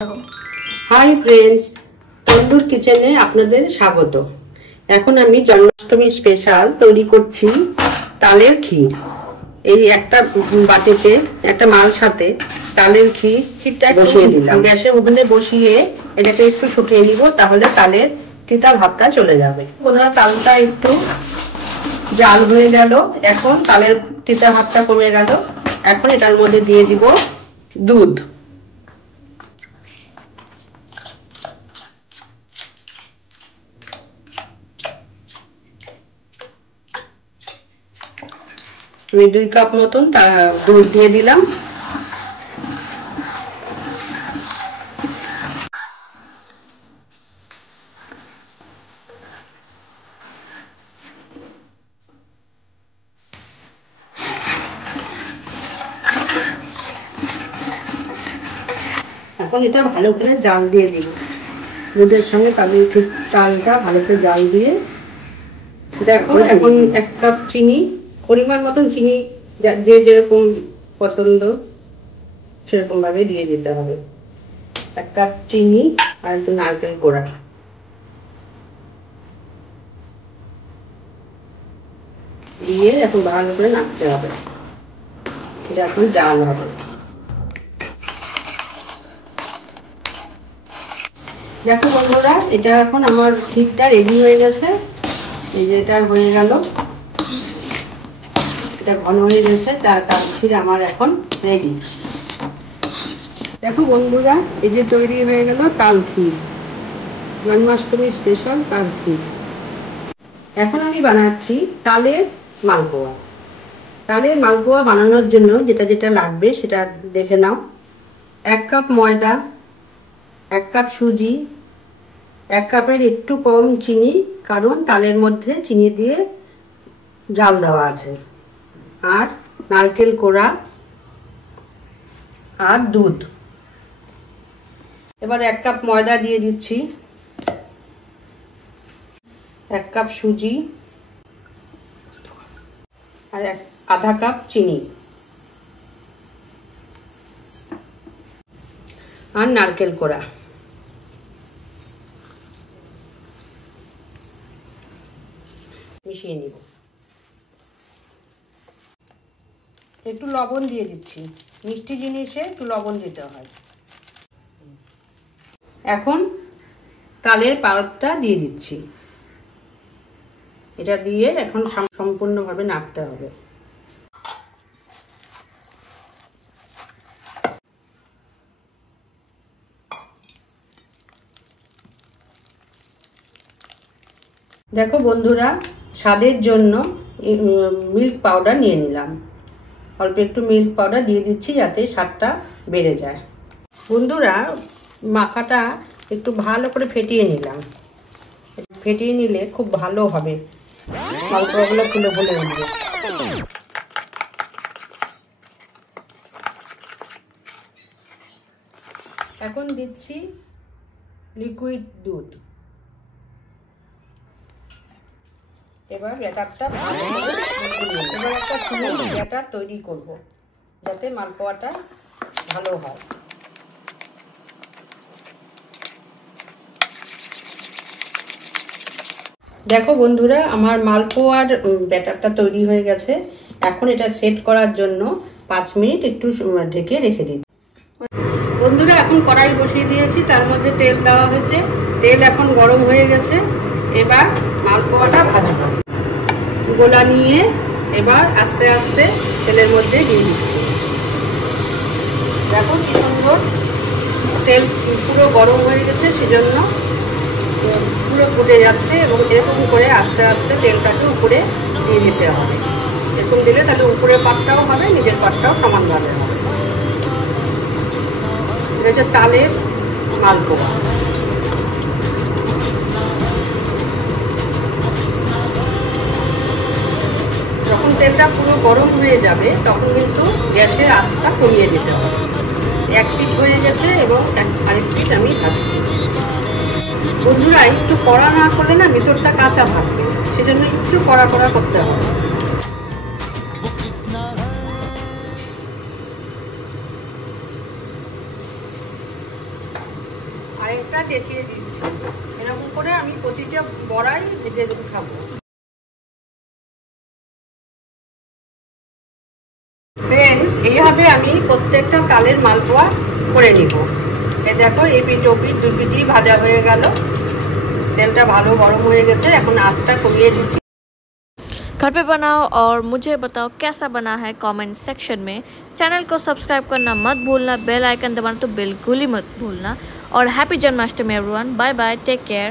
Hi friends, तंदूर किचेने आपनादेर स्वागत। এখন আমি জন্মাষ্টমী স্পেশাল তৈরি করছি তালের ক্ষীর। এই একটা বাটিতে একটা মাল সাথে তালের ক্ষীরটা বসিয়ে দিলাম। গ্যাসের ওভেনে বসিয়ে এটাকে একটু শুকিয়ে নিব, তাহলে তালের তিতা ভাবটা চলে যাবে। বন্ধুরা, তালটা একটু জাল হয়ে গেল, এখন তালের তিতা ভাবটা কমে গেল। এখন এটার মধ্যে দিয়ে দিব দুধ। আমি 2 কাপ মতন দুধ দিয়ে দিলাম। এখন এটা ভালো করে জাল দিয়ে দিব। দুধের সঙ্গে তালটা ভালো করে জাল দিয়ে দেখো। এখন 1 কাপ চিনি, পরিমাণ মতন চিনি যে যেরকম পছন্দ সেরকম ভাবে দিয়ে দিতে হবে। 1 কাপ চিনি আর একটু নারকেল কোড়া দিয়ে এখন ভালো করে নাড়তে হবে। এটা এখন জাল হবে। দেখো বন্ধুরা, এটা এখন আমার ক্ষীরটা রেডি হয়ে গেছে। এই যে এটা হয়ে গেল, এটা ঘন হয়ে গেছে। তাল ক্ষীর আমার এখন রেডি। দেখো বন্ধুরা, এই যে তৈরি হয়ে গেল তাল ক্ষীর, জন্মাষ্টমী স্পেশাল তাল ক্ষীর। এখন আমি বানাচ্ছি তালের মালপোয়া। তালের মালপোয়া বানানোর জন্য যেটা যেটা লাগবে সেটা দেখে নাও। 1 কাপ ময়দা, 1 কাপ সুজি, 1 কাপের একটু কম চিনি, কারণ তালের মধ্যে চিনি দিয়ে জাল দেওয়া আছে, আর নারকেল কোড়া আর দুধ। এবার 1 কাপ ময়দা দিয়ে দিচ্ছি, 1 কাপ সুজি আর আধা কাপ চিনি আর নারকেল কোড়া। মিশিয়ে নিব। একটু লবণ দিয়ে দিচ্ছি, মিষ্টি জিনিসে একটু লবণ দিতে হয়। এখন তালের পাল্পটা দিয়ে দিচ্ছি। এটা দিয়ে এখন সম্পূর্ণভাবে নাড়তে হবে। দেখো বন্ধুরা, স্বাদের জন্য মিল্ক পাউডার নিয়ে নিলাম। অল্প একটু মিল্ক পাউডার দিয়ে দিচ্ছি যাতে স্বাদটা বেড়ে যায়। বন্ধুরা, মাখাটা একটু ভালো করে ফেটিয়ে নিলাম। ফেটিয়ে নিলে খুব ভালো হবে, মালপোয়াগুলো ফুলে ফুলে উঠবে। এখন দিচ্ছি লিকুইড দুধ। এবার ব্যাটারটা এবার একটা স্মুথ ব্যাটার তৈরি করব, যাতে মালপোয়াটা ভালো হয়। দেখো বন্ধুরা, আমার মালপোয়ার ব্যাটারটা তৈরি হয়ে গেছে। এখন এটা সেট করার জন্য 5 মিনিট একটু ঢেকে রেখে দিই। বন্ধুরা, এখন কড়াই বসিয়ে দিয়েছি, তার মধ্যে তেল দেওয়া হয়েছে। তেল এখন গরম হয়ে গেছে। এবার মালপোয়াটা ভাজবো। গোলা নিয়ে এবার আস্তে আস্তে তেলের মধ্যে দিয়ে দিচ্ছি। দেখো কি সুন্দর তেল পুরো গরম হয়ে গেছে, সেজন্য পুরো ফুটে যাচ্ছে। এবং এরকম করে আস্তে আস্তে তেলটাকে উপরে দিয়ে দিতে হবে। এরকম দিলে তাহলে উপরের পাটটাও হবে, নিচের পাটটাও সমানভাবে হবে। এটা হচ্ছে তালের মালপোয়া। যখন তেলটা পুরো গরম হয়ে যাবে তখন কিন্তু গ্যাসের আঁচটা কমিয়ে দিতে হবে। 1 পিঠ হয়ে গেছে এবং আরেক পিঠ আমি ভাজছি। বন্ধুরা, একটু কড়া না করলে না ভিতরটা কাঁচা থাকবে, সেজন্য একটু কড়া কড়া করতে হবে। আরেকটা দেখিয়ে দিচ্ছি, এরকম করে আমি প্রতিটা বড়াই ভেজে খাবো। ফ্রেন্ডস, এইভাবে আমি প্রত্যেকটা তালের মালপোয়া করে নিব। এই দেখো, এই পিঠ ও পিঠ দুই পিঠই ভাজা হয়ে গেল, তেলটা ভালো गरम হয়ে গেছে। এখন আঁচটা কমিয়ে দিচ্ছি। घर पे बनाओ और मुझे बताओ कैसा बना है कमेंट सेक्शन में। चैनल को सब्सक्राइब करना मत भूलना, बेल आइकन दबाना तो बिल्कुल ही मत भूलना। और happy Janmashtami everyone, bye bye, take care.